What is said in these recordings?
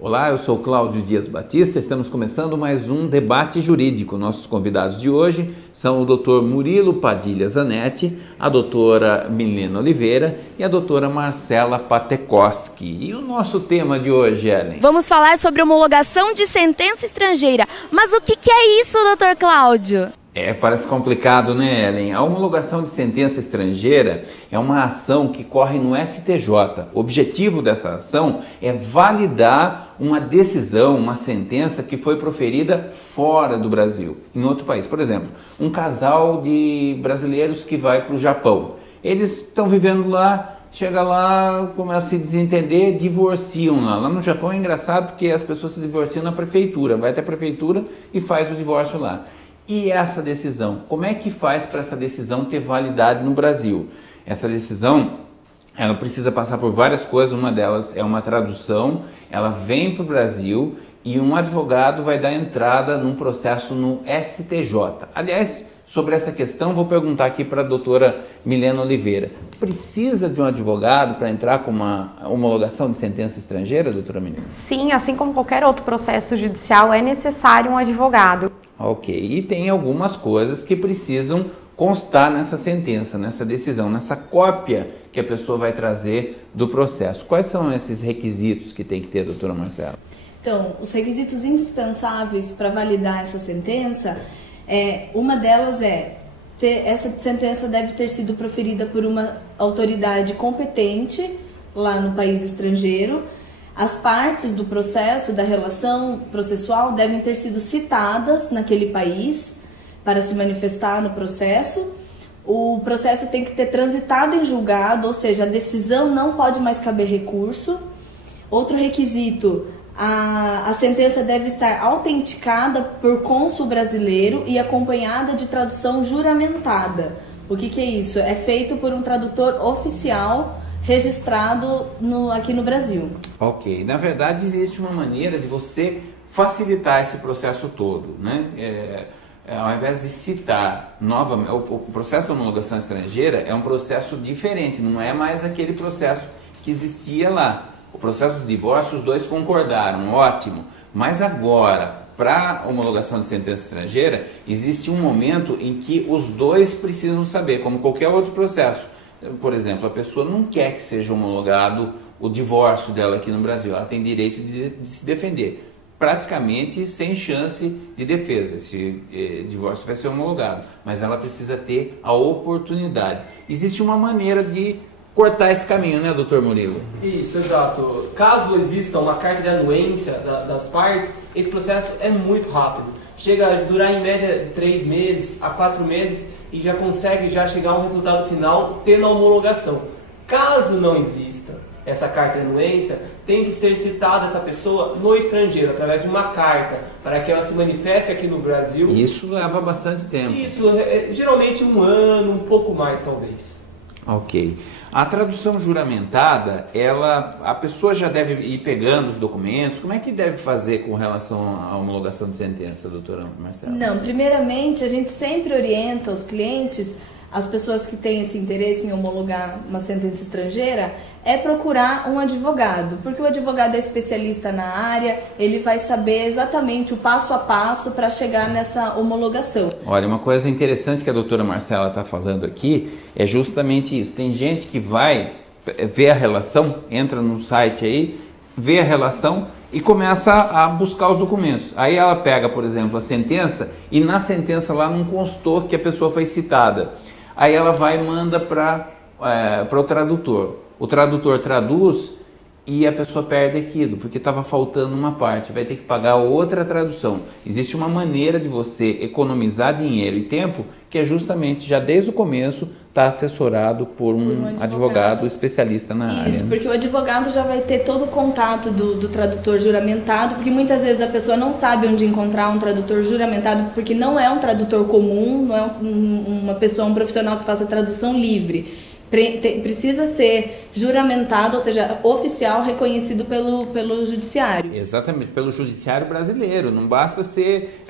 Olá, eu sou Cláudio Dias Batista, estamos começando mais um debate jurídico. Nossos convidados de hoje são o Dr. Murilo Padilha Zanetti, a doutora Milena Oliveira e a doutora Marcela Patekoski. E o nosso tema de hoje, Ellen? Vamos falar sobre homologação de sentença estrangeira. Mas o que é isso, Dr. Cláudio? Parece complicado, né, Ellen? A homologação de sentença estrangeira é uma ação que corre no STJ. O objetivo dessa ação é validar uma decisão, uma sentença que foi proferida fora do Brasil, em outro país. Por exemplo, um casal de brasileiros que vai para o Japão. Eles estão vivendo lá, chega lá, começa a se desentender, divorciam lá. Lá no Japão é engraçado porque as pessoas se divorciam na prefeitura. Vai até a prefeitura e faz o divórcio lá. E essa decisão, como é que faz para essa decisão ter validade no Brasil? Essa decisão, ela precisa passar por várias coisas, uma delas é uma tradução, ela vem para o Brasil e um advogado vai dar entrada num processo no STJ. Aliás, sobre essa questão, vou perguntar aqui para a doutora Milena Oliveira. Precisa de um advogado para entrar com uma homologação de sentença estrangeira, doutora Milena? Sim, assim como qualquer outro processo judicial, é necessário um advogado. Ok, e tem algumas coisas que precisam constar nessa sentença, nessa decisão, nessa cópia que a pessoa vai trazer do processo. Quais são esses requisitos que tem que ter, doutora Marcela? Então, os requisitos indispensáveis para validar essa sentença, uma delas essa sentença deve ter sido proferida por uma autoridade competente lá no país estrangeiro. As partes do processo, da relação processual, devem ter sido citadas naquele país para se manifestar no processo. O processo tem que ter transitado em julgado, ou seja, a decisão não pode mais caber recurso. Outro requisito, a sentença deve estar autenticada por cônsul brasileiro e acompanhada de tradução juramentada. O que é isso? É feito por um tradutor oficial registrado aqui no Brasil. Ok, na verdade existe uma maneira de você facilitar esse processo todo, né? Ao invés de citar novamente, o processo de homologação estrangeira é um processo diferente, não é mais aquele processo que existia lá. O processo de divórcio, os dois concordaram, ótimo, mas agora, para homologação de sentença estrangeira, existe um momento em que os dois precisam saber, como qualquer outro processo. Por exemplo, a pessoa não quer que seja homologado o divórcio dela aqui no Brasil. Ela tem direito de se defender. Praticamente sem chance de defesa. Esse divórcio vai ser homologado. Mas ela precisa ter a oportunidade. Existe uma maneira de cortar esse caminho, né, doutor Murilo? Isso, exato. Caso exista uma carta de anuência das partes, esse processo é muito rápido. Chega a durar em média 3 meses a 4 meses e já consegue chegar a um resultado final tendo a homologação. Caso não exista essa carta de anuência, tem que ser citada essa pessoa no estrangeiro, através de uma carta, para que ela se manifeste aqui no Brasil. Isso leva bastante tempo. Isso, geralmente 1 ano, um pouco mais talvez. Ok. A tradução juramentada, a pessoa já deve ir pegando os documentos. Como é que deve fazer com relação à homologação de sentença, doutora Marcela? Não, primeiramente a gente sempre orienta os clientes, as pessoas que têm esse interesse em homologar uma sentença estrangeira, procurar um advogado, porque o advogado é especialista na área, ele vai saber exatamente o passo a passo para chegar nessa homologação. Olha, uma coisa interessante que a doutora Marcela está falando aqui é justamente isso. Tem gente que vai ver a relação, entra no site aí, vê a relação e começa a buscar os documentos. Aí ela pega, por exemplo, a sentença e na sentença lá não constou que a pessoa foi citada. Aí ela vai e manda para o tradutor. O tradutor traduz e a pessoa perde aquilo, porque estava faltando uma parte, vai ter que pagar outra tradução. Existe uma maneira de você economizar dinheiro e tempo, que é justamente, já desde o começo, estar assessorado por um advogado especialista na área. Isso, porque o advogado já vai ter todo o contato do tradutor juramentado, porque muitas vezes a pessoa não sabe onde encontrar um tradutor juramentado, porque não é um tradutor comum, não é uma pessoa, um profissional que faça tradução livre. Precisa ser juramentado, ou seja, oficial, reconhecido pelo judiciário. Exatamente, pelo judiciário brasileiro. Não basta ser,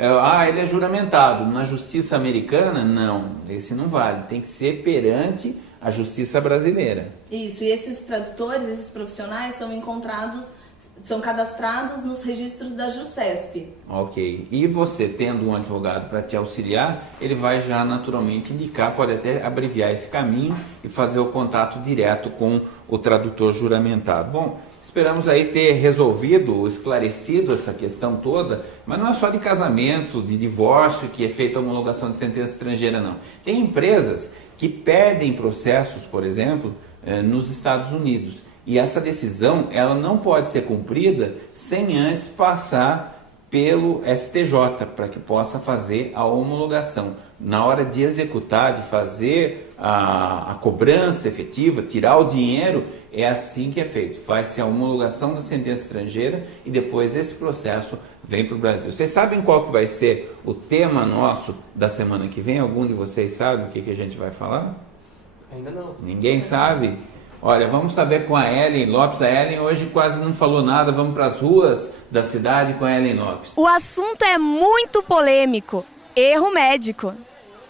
ele é juramentado. Na justiça americana, não, esse não vale. Tem que ser perante a justiça brasileira. Isso, e esses tradutores, esses profissionais são encontrados são cadastrados nos registros da JuSesp. Ok. E você, tendo um advogado para te auxiliar, ele vai já naturalmente indicar, pode até abreviar esse caminho e fazer o contato direto com o tradutor juramentado. Bom, esperamos aí ter resolvido, esclarecido essa questão toda, mas não é só de casamento, de divórcio que é feita a homologação de sentença estrangeira, não. Tem empresas que perdem processos, por exemplo, nos Estados Unidos. E essa decisão, ela não pode ser cumprida sem antes passar pelo STJ, para que possa fazer a homologação. Na hora de executar, de fazer a cobrança efetiva, tirar o dinheiro, é assim que é feito. Faz-se a homologação da sentença estrangeira e depois esse processo vem para o Brasil. Vocês sabem qual que vai ser o tema nosso da semana que vem? Algum de vocês sabe o que a gente vai falar? Ainda não. Ninguém sabe? Olha, vamos saber com a Ellen Lopes. A Ellen hoje quase não falou nada. Vamos para as ruas da cidade com a Ellen Lopes. O assunto é muito polêmico. Erro médico.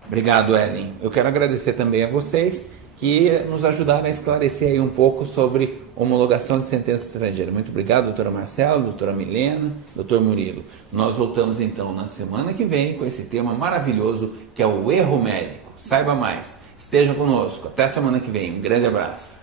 Obrigado, Ellen. Eu quero agradecer também a vocês que nos ajudaram a esclarecer aí um pouco sobre homologação de sentença estrangeira. Muito obrigado, doutora Marcela, doutora Milena, doutor Murilo. Nós voltamos então na semana que vem com esse tema maravilhoso que é o erro médico. Saiba mais. Esteja conosco. Até semana que vem. Um grande abraço.